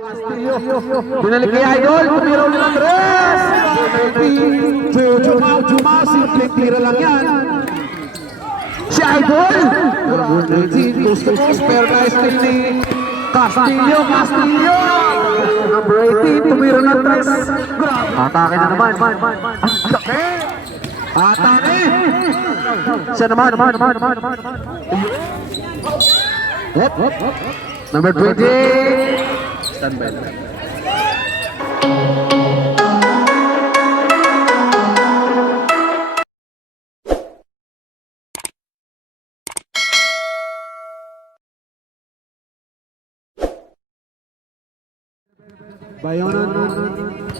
Castillo, binalik kay Idol, tumira ulit ng tres. Juma, simpleng tira lang yan. Si Idol, goes to post, pero na-steal ni Castillo. Number 18, tumira ng tres. Atake na naman. Atake. Siya naman. Hop. Number 20. Standby na. Bayonan,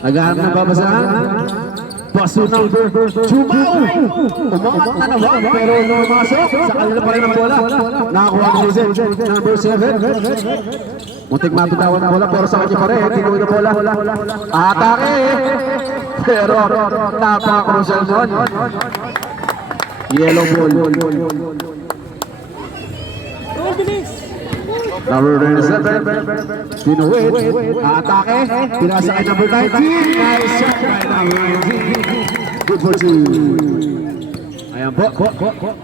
naghahanap ng babasahan. Paso number Jumao. Umangat na naman pero namasok. Sa kanila pa rin ang bola. Nakakuha ng Jose. Number 7. Muntik mabitawan ang bola pero sa kanya pa rin. Tinuwi na bola. Atake. Pero napaka-crucial doon. Yellow ball. Number 7. Tinuwid. Atake. Pinasa kay number 19. Nice shot by number 19. Good for two. Ayan po.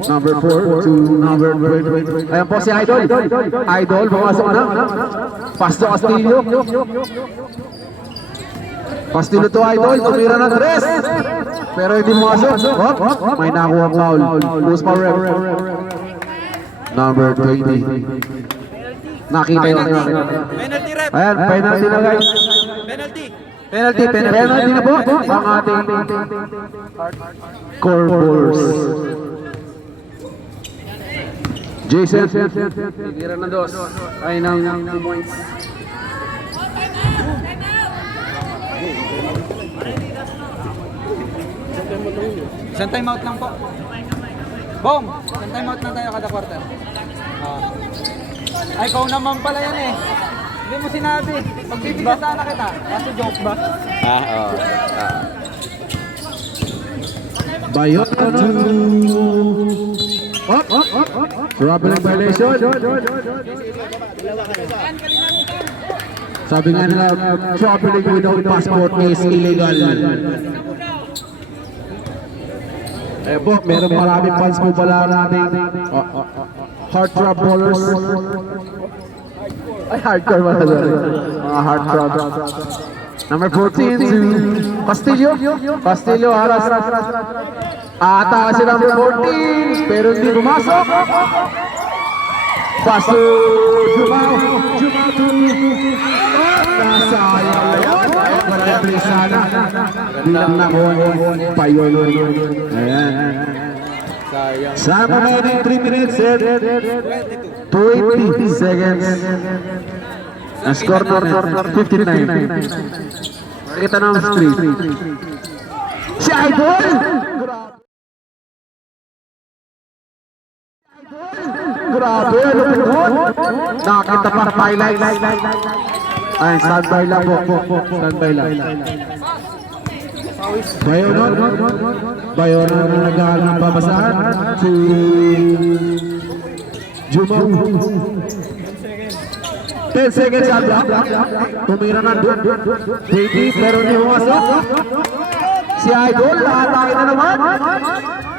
Number 4 to number 20. Ayan po si Idol. Idol, pumasok na. Pasto Castillo. Castillo to Idol. Tumira ng tres. Pero hindi pumasok. May nakuha foul. Lose power rep. Number 20. Nakita yun. Penalty rep. Ayan, penalty na guys. Penalty na po. Ang ating core balls. Jason. Tira ng dos. Ay, ng 2 points. Isang timeout lang po. Boom! Isang timeout lang tayo kada quarter. Ay, ikaw naman pala yan eh. Hindi mo sinabi. Pagbibigyan sana kita. Kaso joke ba? Bayot to traveling violation. Sabi nga nila, traveling without passport is illegal. Eh po, meron maraming fans po pala natin. Heart trap ballers. Ay, hardcore pala sorry. Mga heart trap. Number 14 si Castillo haras. Ata si number 14 pero hindi pumasok. Paso Jumao nasayang. Walang play sana. Bilang nakuha payon. Ayan. Sa remaining 3 minutes and 20 seconds. Ang score na 59. Makikita na ang street. Si Idol! Grabe, ano pinun? Nakakita pa highlight. Ay, standby lang po. Standby lang. Bayonan na nag-aaral ng babasahan to Jumao. 10 seconds ang block. Tumira na doon. 20 pero hindi pumasok. Si Idol, atake na naman.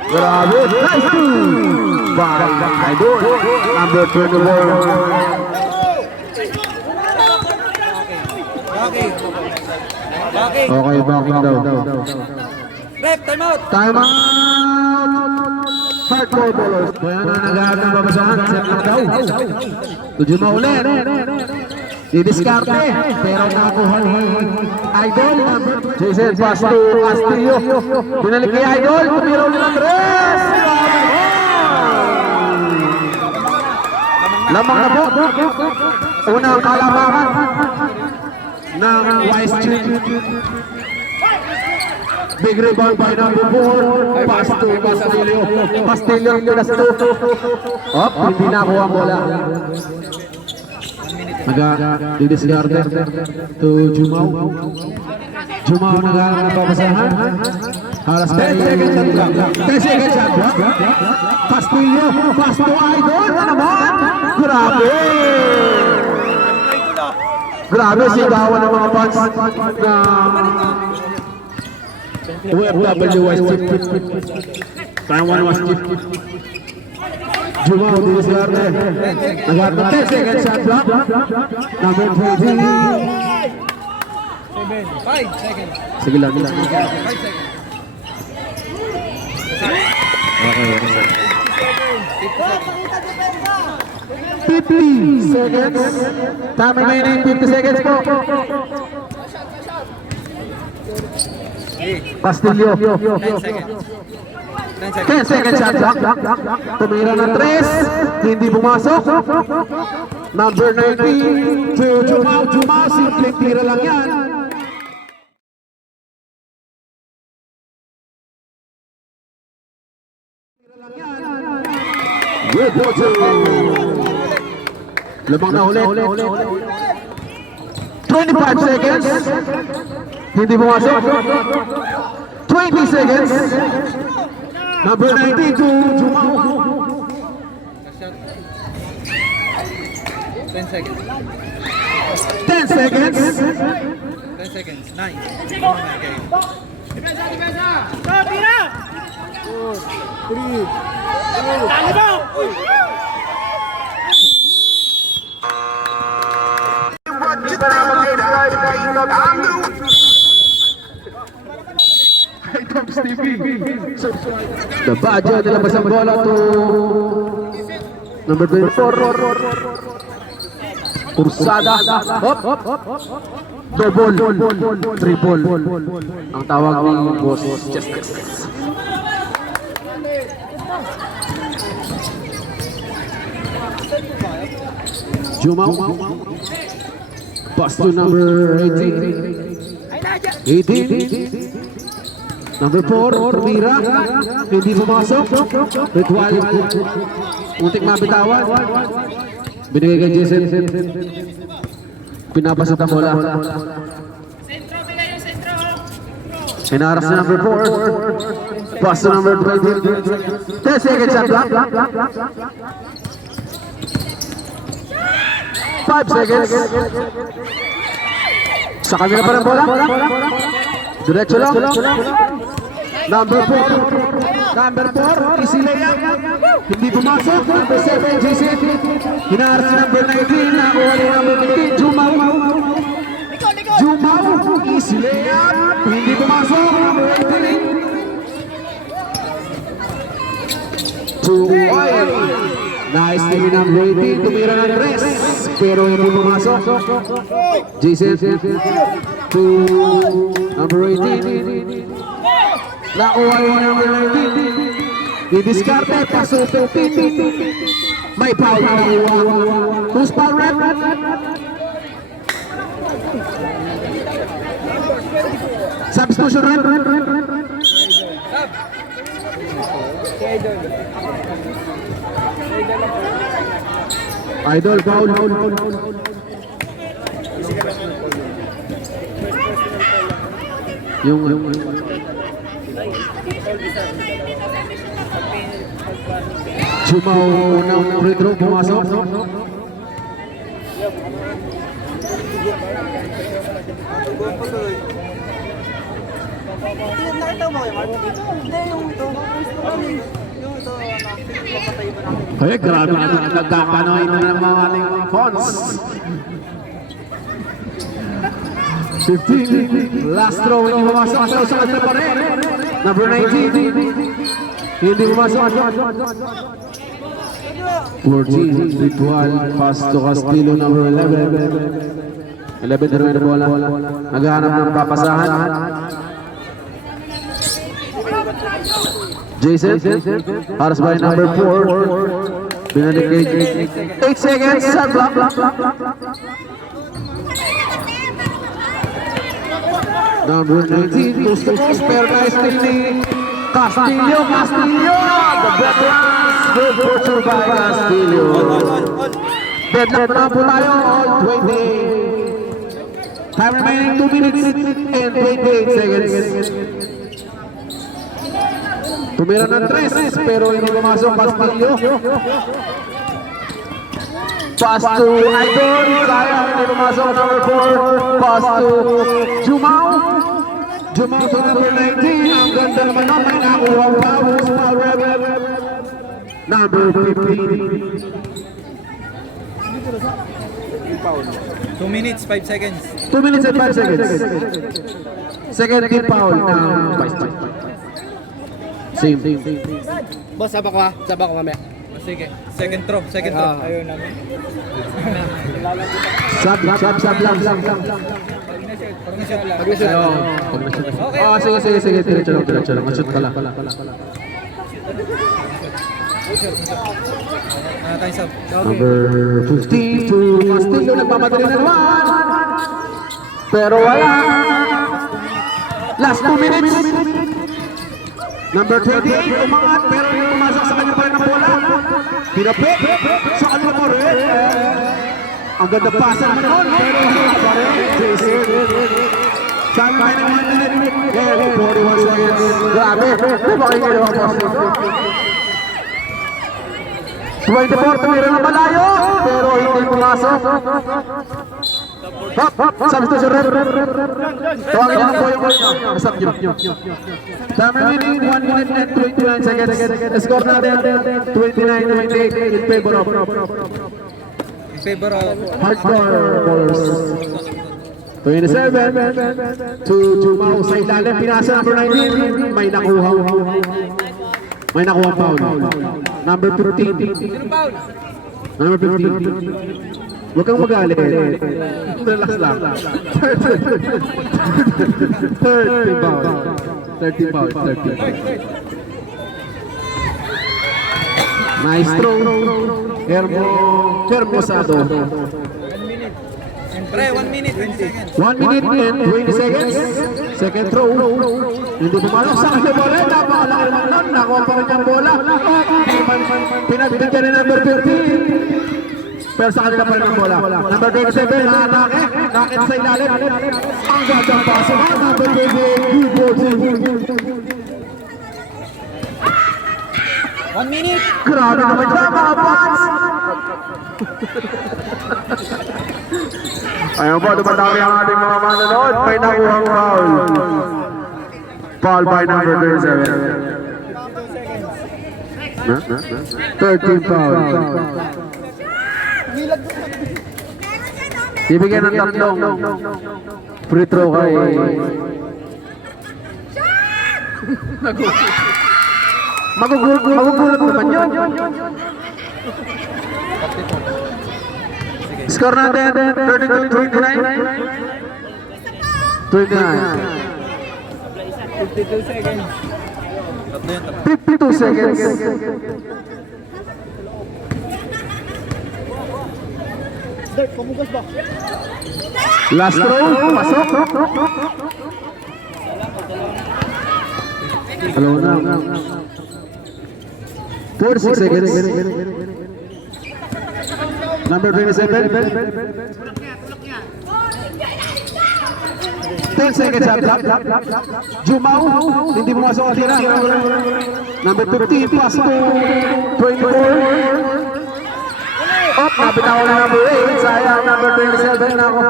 Grabe. Nice two. By Idol. Number 24. Okay, backing daw. Rep, timeout! Timeout! Hardcore ballers. Kaya na nag-aaral ng babasahan. Set up daw. Jumao ulit. Didiskarte. Pero nakuha Idol. Jason Pasto Castillo. Binalik kay Idol. Tumira ulit ng tres. Lamang na po. Unang kalamangan ng Wise Street. Big rebound by number 4. Pass to Castillo ang minus 2. Hindi nakuha ang bola. Nag-discard to Jumao. Jumao nag-babasahan. Haras 10 seconds shot clock. 10 seconds shot clock. Castillo. Pass to Idol na naman. Grabe. Grabe, sigawan ng mga fans na OFW was chip. Taiwan was chip. Jumao, Dilisgarde. Nag-ato 10 seconds shot clock. Number 20. 5 seconds. Sige lang, 5 seconds. Okay. 50 seconds. Time remaining 50 seconds po. Castillo. 10 seconds. 10 seconds shot clock. Tumira ng 3. Hindi pumasok. Number 19. Jumao. Simpleng tira lang yan. Good water. Lamang na ulit. 25 seconds. Hindi pumasok. 20 seconds. Number 92, Jumao. 10 seconds. 10 seconds. 10 seconds. 9. Okay. The Baja nilabas ang bola to number 24. Kursada. Hop. Double. Triple. Ang tawag ni Boss Chester. Jumao. Pass to number 18. Number 4, tumira. Hindi pumasok. Ritual. Muntik mabitawan. Binigay kay Jason. Pinapasok ang bola. Hinaras na number 4. Pass to number 20. 10 seconds shot clock. 5 seconds. Sa kanila pa ng bola. Diretso lang. Number 4, easy layup. Hindi pumasok. Number 7, Jason. Hinaras si number 19. Nakuha ni number 15, Jumao. Easy layup. Hindi pumasok. Number 18. 2-1. Nice team number 18. Tumira ng 3. Pero hindi pumasok. Jason. To number 18. Nakuha yung number 19. Didiskarte, paso 15. May foul na nakuha. Who's foul rep? Substitution rep? Idol, foul. Yung Jumao ng free throw pumasok. Ay, grabe na nagkakanoy na ng mga ating phones. 15, last throw, hindi pumasok. Sa kanila pa rin. Number 19, hindi pumasok. 14, Ritual, pass to Castillo, number 11. 11 na rin na bola. Naghahanap ng papasahan. Jason, haras by number 4. Binalik kay 8 seconds. Block. Number 19, goes to post, pero nicely ni Castillo. The veterans, good fortune by Castillo. Deadlock na po tayo, all 20. Time remaining 2 minutes and 28 seconds. Tumira ng 3, pero hindi pumasok Castillo. Pass to Idol. Sayang, hindi pumasok. Number 4. Pass to Jumao. Jumao to number 19. Ang ganda naman na. May nakuha pa. Number 15. 2 minutes, 5 seconds. 2 minutes and 5 seconds. Second team foul ng Vice Champ. Same. Boss, sabak ko ha. Sabak ko mamaya. Sige, second throw. Ayaw namin. Sub lang. Pag na-shot. Pag na-shoot. Sige. Diretso lang. Mashoot pala. Tayo sub. Number 15 to Castillo. Nagmamadali na naman. Pero wala. Last 2 minutes. Number 28, umangat, pero yung pumasok sa kanya pa rin ang bola. Pinapit, sa kanya pa rin. Ang ganda pasa naman noon, pero wala pa rin. Jason. Sabi kayo ng 1 minute. 41 seconds. Grabe, bakit kayo ang boss? 24, tumira na malayo, pero hindi pumasok. Sabi ito si Red. Tawagin mo ng boy. Kasap nyo. Time remaining 1 minute and 29 seconds. Score natin 29-28 in favor of Hardcore Ballers. 27 to Jumao sa ilalim. Pinasa number 19. May nakuha. May nakuha foul. Number 15. Number 15. Huwag kang magalit. Relax lang. 30 foul. 30 foul. Maestro Hermosado. 1 minute, 20 seconds. 1 minute and 20 seconds. Second throw. Hindi pumalok sa kanya bola. Napakalaki naman nun. Nakuha pa rin yung bola. Pinagbigyan rin number 15. Pero sa kanila pa rin ang bola. Number 27, nakatake. Nakit sa ilalim. Ang gandang paso. Number 28. 1 minute. Grabe naman dyan mga fans. Ayun po, dumadami ang ating mga manonood. May nakuhang foul. Foul by number 37. 13 foul. Bibigyan ng tatlong free throw kay magugulat naman yun. Score natin 32-29. 52 seconds. Last throw, pasok. Hello na. 46 seconds. Number 27. 10 seconds up. Jumao, hindi pumasok ang tira. Number 15, pass to 24. Up, nabitawan na number 8. Sayang, number 27 na ako.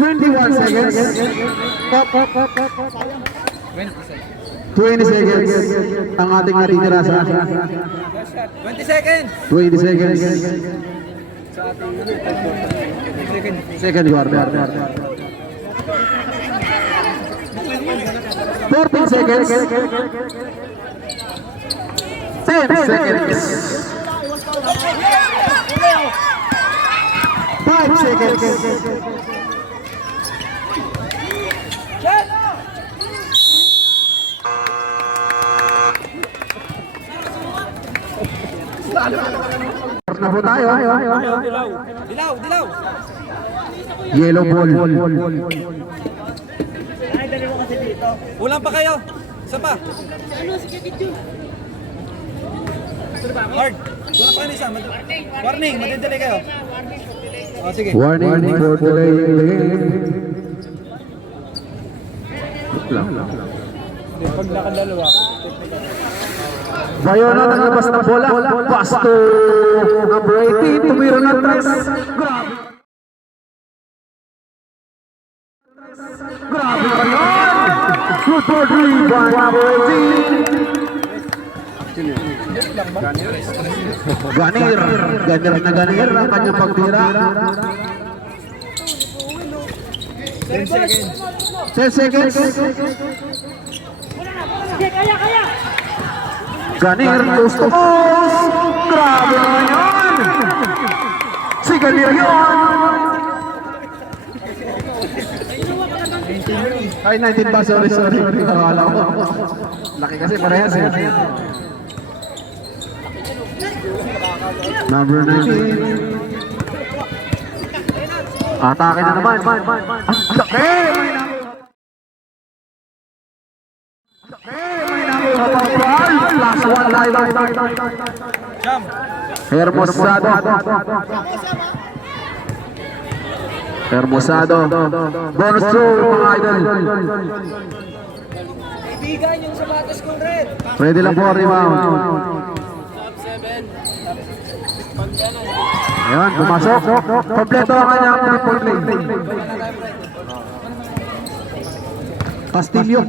21 seconds. Up. 20 seconds. Ang ating natitira sa 20 seconds. 20 seconds. Second quarter. 14 seconds. 10 seconds. 5 seconds. Na po tayo. Dilaw. Yellow ball. Ulang pa kayo. Isa pa. Hard. Ulang pa kayo isa. Warning, madidili kayo. Sige. Warning for delaying the game. Pag nakadalawa. Bayona naglabas ng bola. Pass to number 18. Tumira ng 3. Grabe. Grabe ka yan! Good for 3 by number 18. Ganir. Ganir na ganir ang kanyang pagtira. 10 seconds. Ganir, close to post. Grabe naman yun. Si Ganir yun. Ay, 19 ba? Sorry. Akala ko. Laki kasi parehas eh. Number 19. Atake na naman. Ang laki! May nakuha pang foul. Last one live. Hermosado. Bonus throw, mga idol. Kaibigan yung sapatos kong red. Ready lang po, rebound. Ayan, pumasok. Kompleto ang kanyang triple play. Castillo.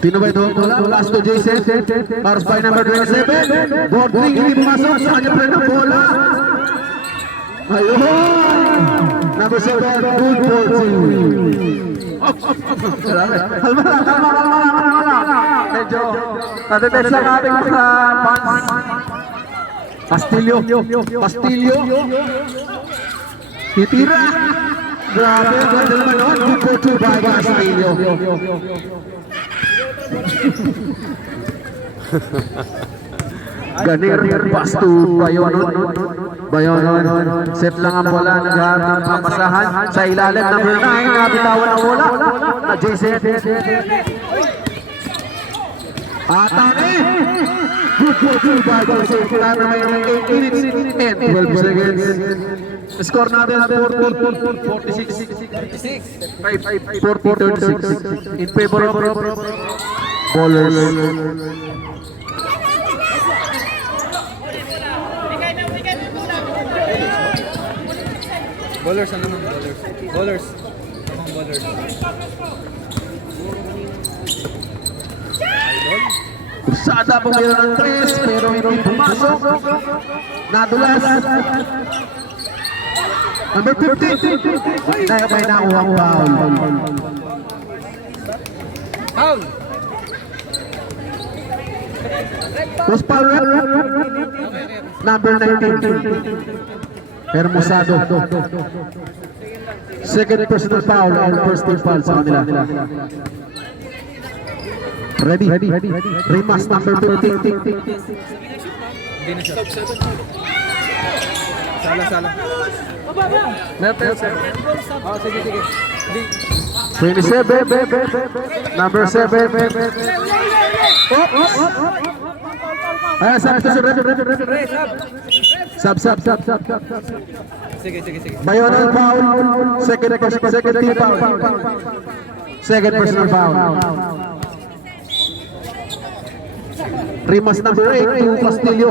Pinubay doon bola. Last to Jason. Paros by number 27. Boarding, hindi pumasok. Sa kanya pa rin ang bola. Ayun. Number 7. Good for 2. Kalma. Medyo natitest lang ating sa pants. Castillo. Titira. Grabe, ganda naman nun. Good for 2 by Castillo. Ganir, pass to Bayonon. Set lang ang bola. Naghaharap ng papasahan. Sa ilalim, number 9. Nabitawan ang bola. Na Jason. Atake. Good for 2 by Jason. Kita na may 8 minutes and 12 seconds. Score natin 40-36 in favor of bowlers. Bowlers, ano naman? Bowlers. Anong bowlers? Usada po meron ng 3 pero hindi pumasok. Nadulas. Number 15. Tayo may nakuha ang foul. Foul! Was foul rep? Number 19. Hermosado. Second personal foul and first team foul sa kanila. Ready. Rimas number 15. Hindi na siya. Sala. Oh, sige. Hindi. 27. Number 7. Ay, sab. Sige. Bayonan foul. Second team foul. Second personal foul. Rimas number 8 to Castillo.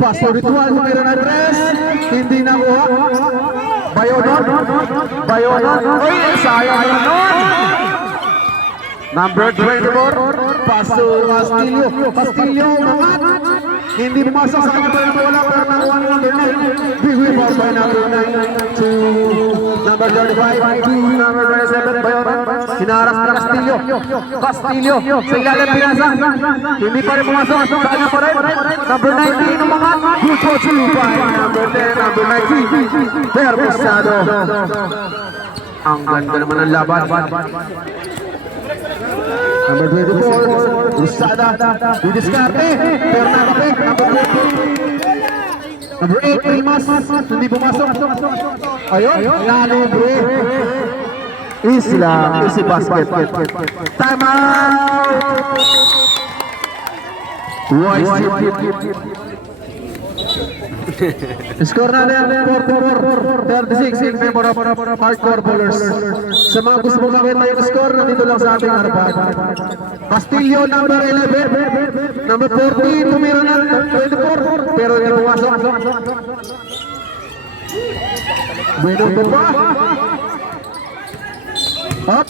Pass to Ritual. Mayroon na 3. Hindi nakuha. Bayonan. Uy, sayang naman. Number 24. Pass to Castillo. Umangat. Hindi pumasok sa kanya pa yung bola. Pero nakuha ng number 9. Big rebound by number 9 to number 35 to number 27. Bayonan. Hinaras na Castillo. Sa ilalim pinasa. Hindi pa rin pumasok. Sa kanya pa rin. Number 19 umangat. Good for 2 by number 10. Number 19. Hermosado. Ang ganda naman ng laban. Number 24, Usada, didiskarte, pero nakapik, number 8, Rimas, hindi pumasok. Ayun, lalo bre. Easy basket. Time out! Score natin 44-36 in favor of hardcore bowlers. Sa mga gusto mo makita yung score, nandito lang sa ating harapan. Castillo, number 11. Number 40, tumira na 24, pero hindi pumasok. Bueno pa. Up.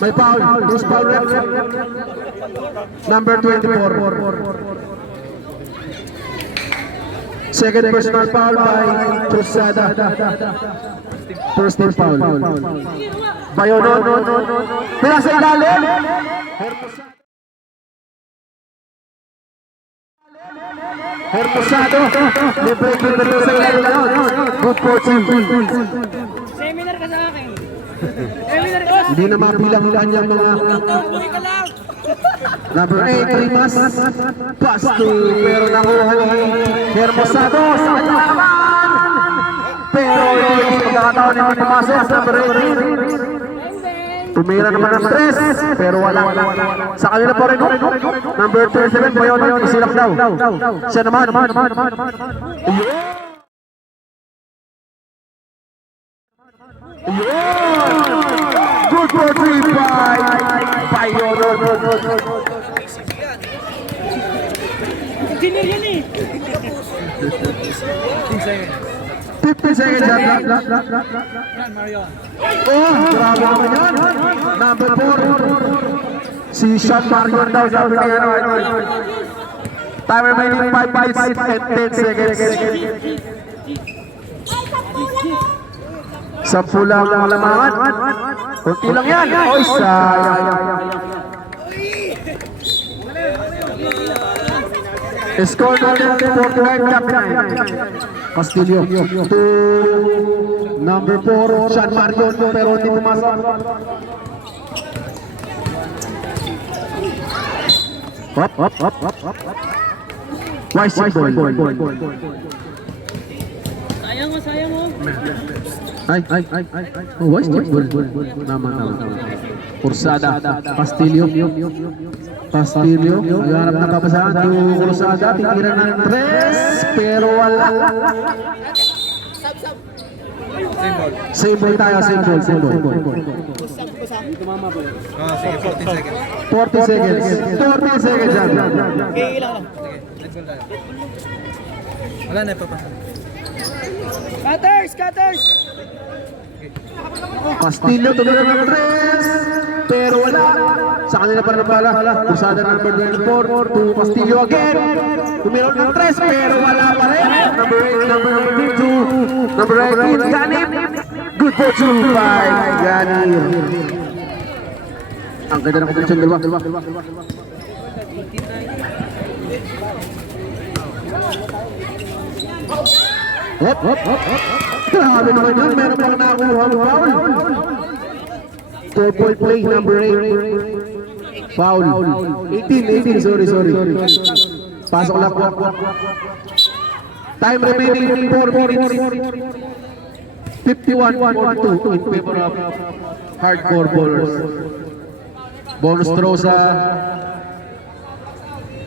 May foul. Who's foul rep? Number 24. Second personal foul by Cruzada. First team foul. Bayonon. Pila sa ilalim. Hermosado. May break sa ilalim. Good fortune. Seminar ka sa akin. Seminar ka. Hindi na mabilang ang kanyang mga Buhay ka lang. number 8, Rimas. Pass to, pero nakuha ni Hermosado sa kanyang naman. Pero yung pagkakataon hindi pumasok sa number 8. Tumira naman ng 3, pero wala. Sa kanila pa rin, number 37, Bayonon, isilak daw. Siya naman. Good for 3 by Bayonon. Engineer yan eh. 50 seconds shot. Yan, Marion. Oh, grabe naman yan. Number 4. Si Sean Marion daw sabi niya. Time remaining 5 minutes and 10 seconds. Sampu lang ang lamangan. Kunti lang yan. Oy, sayang. Score natin 49-9. Castillo to number 4, Sean Marion, pero hindi pumasok. Up. Wise ball. Sayang mo. Ay. Oh, wise ball. Tama. Kursada, Castillo. Naghanap na papasahan to Kursada. Titiran ng 3, pero wala. Same ball tayo, same ball. Sige, 14 seconds. 40 seconds yan. Okay, ilang lang. Sige, let's go tayo. Wala na, ipapasa. Cutters! Castillo, tumira ng 3, pero wala. Sa kanila pa rin pala. Kursada number 24 to Castillo again. Tumira ng 3, pero wala pa rin. Number 2, number 18, Ganip. Good fortune by Ganip. Ang ganda ng kompetensyon, dalawa. Hop. Grabe naman yun, meron pang nakuha ng foul. 4-point play, number 8. Foul. 18, sorry. Pasok lang po. Time remaining 4 minutes. 51-42 in favor of hardcore bowlers. Bonus throw sa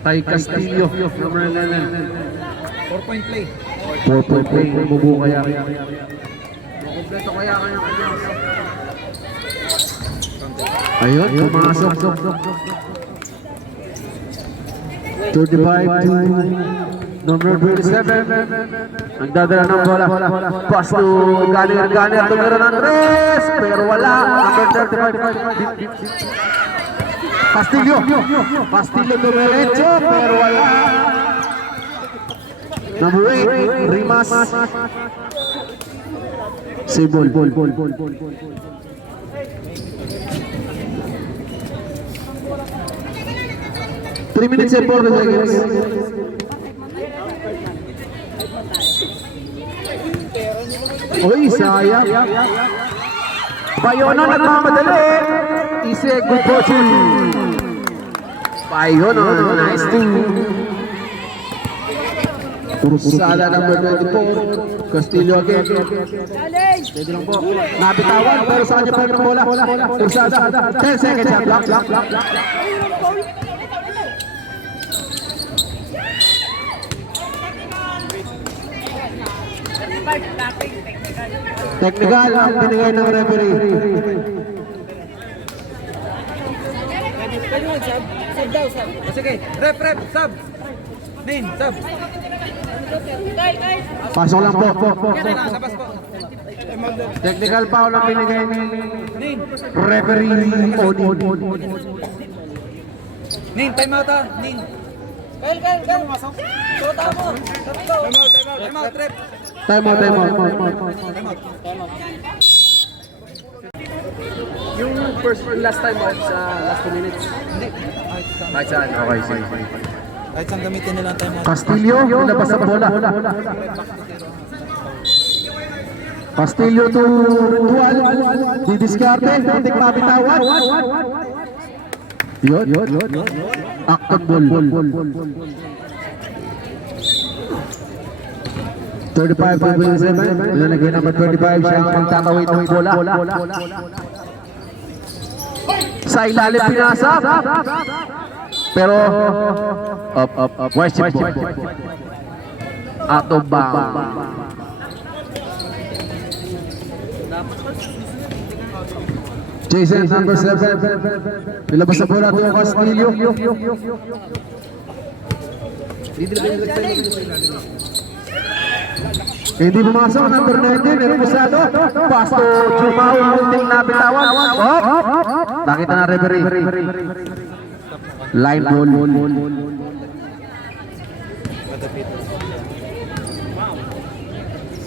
kay Castillo, number 11. 4-point play. 4-point play, bumubuo kaya. Kompleto kaya kayo. Ayun, pumasok. 35 to number 27. Nagdadala ng bola. Pass to Ganir. Tumira ng 3, pero wala. Number 35. Castillo dumiretso, pero wala. Number 8, Rimas. Sibol. 3 minutes and 4 seconds. Uy, sayang. Bayonon nagmamadali. Easy, good fortune. Bayonon, nice thing. Kursada number 24. Castillo again. Pwede lang po. Nabitawan, pero sa kanya pa rin ang bola. Kursada. 10 seconds. Block. Technical ang binigay ng referee. Sige, rep, sub. Nin, sub. Pasok lang po. Labas po. Technical foul ang binigay ni Nin, referee Odin. Nin, time out ah. Nin. Kyle, masok. Tota mo. Time out, rep. Time out. Time out. Yung last time out sa last 2 minutes. Hindi. Kahit saan. Okay, sige. Kahit saan gamitin nila ang time out. Castillo, nilabas ang bola. Castillo to Dual. Didiskarte, konting mabitawan. Yun. Acton ball. 35-7. Nilalagay number 25 siya ang magtatawid ng bola. Sa ilalim pinasap. Pero up. Worship ball. Out of bounds. Jason, number 7. Nilabas sa bola ito Castillo. Hindi pumasok, number 19, Ermusado. Pasto, Jumao, munting nabitawan. Nakita na referee. Line ball.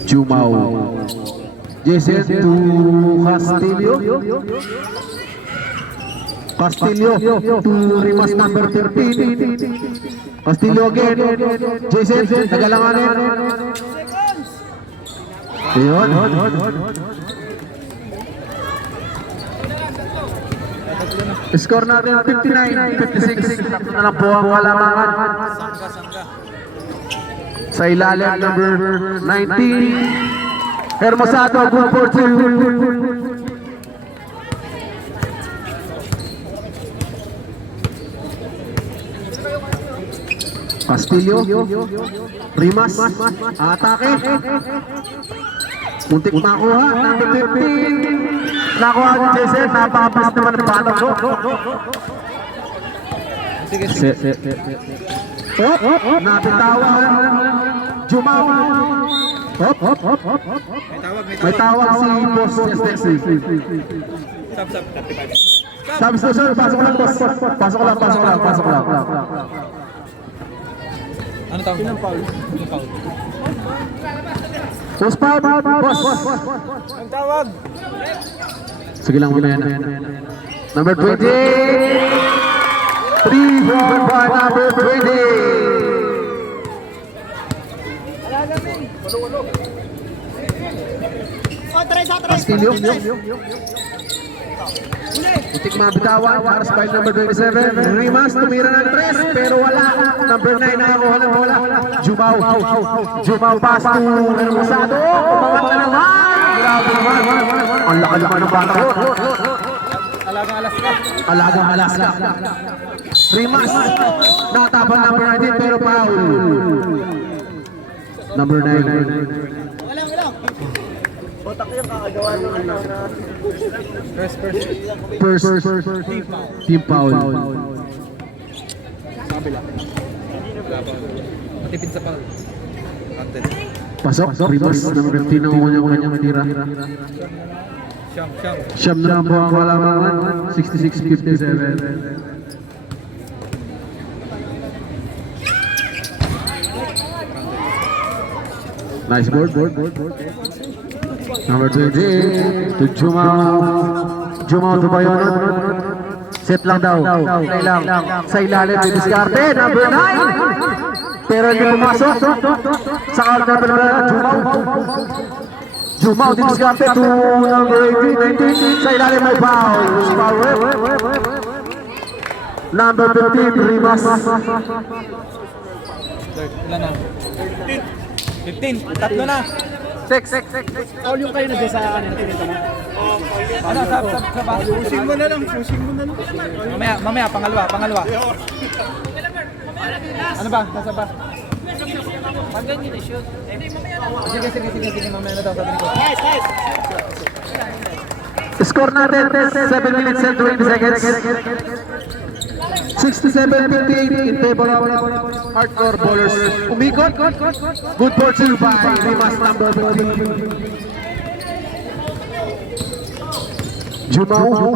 Jumao. Jason to Castillo. Castillo to Rimas number 13. Castillo again. Jason, nagalanganin. Ayun. Score natin 59-56. Na lang po ang kalamangan. Sa ilalim number 19. Hermosado, good for 2. Castillo, Rimas, atake. Muntik makuha, number 15. Nakuha ni Jason, napakabas naman ng bata ko. Sige. Nabitawan. Jumao. May tawag si Boss Stexy. Substitution, pasok lang boss. Pasok lang. Ano tawag? Boss foul, boss. Ang tawag? Sige lang muna yan. Number 20. 3-4 by number 20. Castillo. Putik mabitawan para sa fight number 27. Rimas tumira ng 3 pero wala. Number 9 nakakuha ng bola. Jumao pass to Hermosado. Umangat na naman. Grabe naman. Ang laki-laki ng bata ko. Alagang Alaska. Rimas. Nakatabang number 19 pero foul. Number 9. First team foul. Matipid sa foul. Pasok, Rimas, number 15 ang kanyang tira. Siyam na lang po ang kalamangan, 66-57. Nice board. Number 28 to Jumao to Bayonon. Set lang daw. Sa ilalim ni Diskarte. Number 9. Pero hindi pumasok. Sa counter number Jumao di Diskarte to number 18. Sa ilalim may foul. Number 15 Rimas. Ilan na? 15. Tatlo na. 6. All yung kayo na sa kanina, tinita mo. Ano, sab. Pushing mo na lang. Mamaya, pangalawa. Ano ba? Nasa ba? Hanggang yun i-shoot. Sige, mamaya na daw. Sabi ko. Score natin, 7 minutes and 20 seconds. 67-58 in favor of hardcore bowlers. Umikot. Good for two by Rimas number 15. Jumau,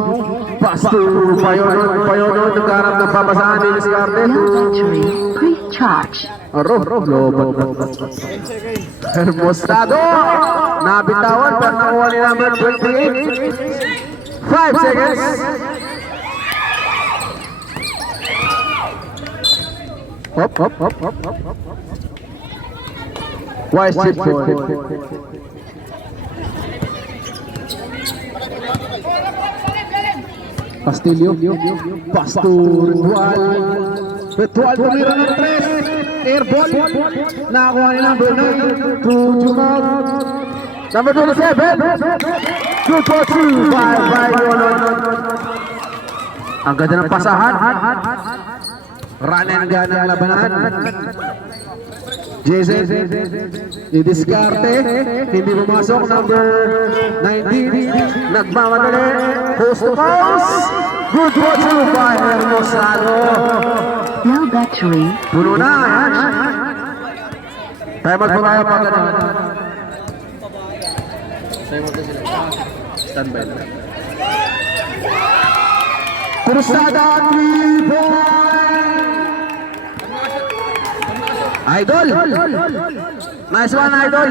pasto Payonon, nagkarap ng pabasahan ni Discarte. Battery, please charge. Lobat. Hermosado, nabitawan pa nakuha ni number 28. 5 seconds. Hop. Wise chip ball. Castillo, Ritual tumira ng 3, airball, nakakuha ni number 9, to Jumau, number 27, good for 2, by Yonon. Ang ganda ng pasahan, run and gun ang labanan. Jason, i-discarte, hindi pumasok, number 19, nagmamadali, post to post, good for 2 by Hermosado. No battery. Puno na, yan. Tayo magpapaya pa ka na. Standby na. Cruzada, 3 point. Idol. Nice one, Idol.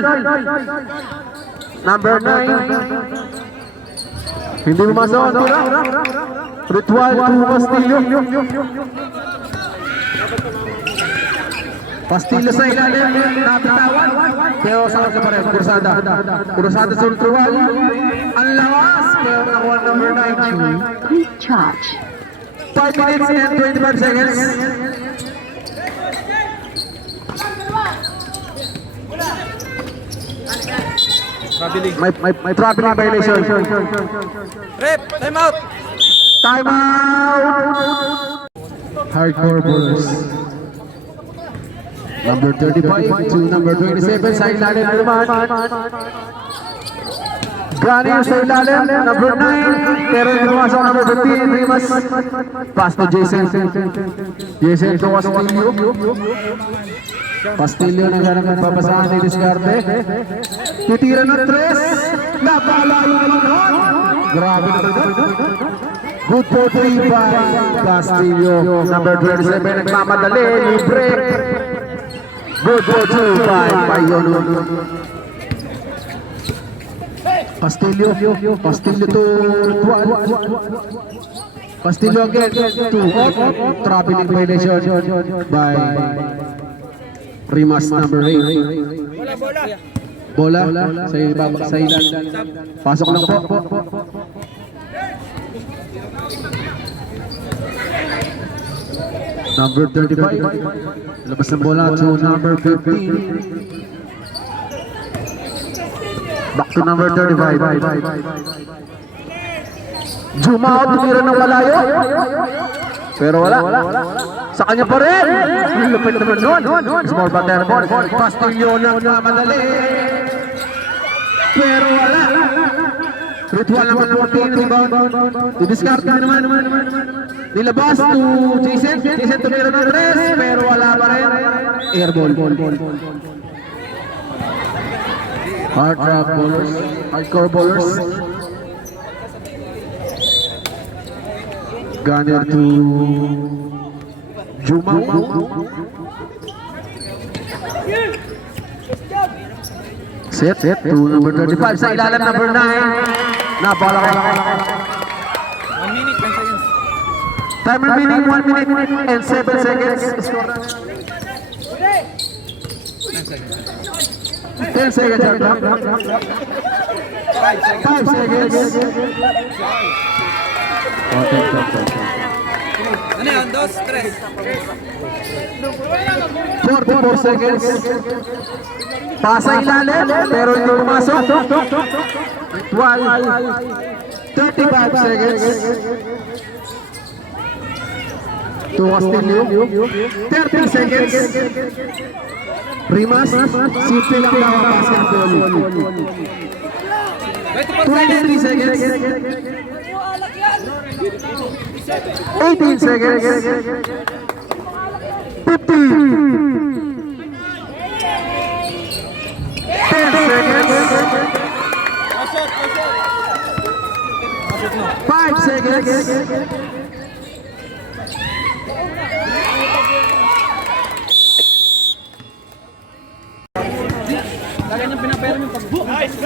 Number 9. Hindi pumasok ang tira. Ritual to Castillo. Castillo sa ilalim, napitawan. Pero sa pa rin, Cruzada sa Ritual. Ang lawas, pero nakuha number 9. Please charge. 5 minutes and 25 seconds. May traveling violation. Rep, time out. Time out! Hardcore bowlers. Number 35 to number 27 sa ilalim naman. Gani sa ilalim, number 9. Pero pumasok number 15, Rimas. Pass to Jason. Jason to Castillo. Castillo naghanap ng papasahan ni Discarte. Titira ng 3. Napalayo naman doon. Grabe na doon. Good for 3 by Castillo. Number 27 nagmamadali. Libre. Good for 2 by Payonon. Castillo to Ritual. Castillo again to traveling violation by Rimas number 8. Bola sa ilan. Pasok lang po. Number 35. Labas ng bola to number 15. Back to number 35. Jumau, tumira ng malayo. Pero wala. Sa kanya pa rin. Lupit naman nun. Small butter ball. Castillo nagmamadali. Pero wala. Ritual naman ng team. Rebound. I-discard naman. Nilabas to Jason. Jason tumira ng 3. Pero wala pa rin. Airball. Hardcore bowlers. Gunner to Jumau. Set to number 35 sa ilalim, number 9. Napala ka. 1 minute, 10 seconds. Time remaining 1 minute and 7 seconds. 10 seconds. 5 seconds. Ano yun? 2, 3. 44 seconds. Pasa ilalim, pero hindi pumasok. 35 seconds. To Castillo. 30 seconds. Rimas, simple lang daw ang basketball. 23 seconds. 18 seconds. 15. 10 seconds. 5 seconds. Kaya niyang pinapera yung pag-book. Nice!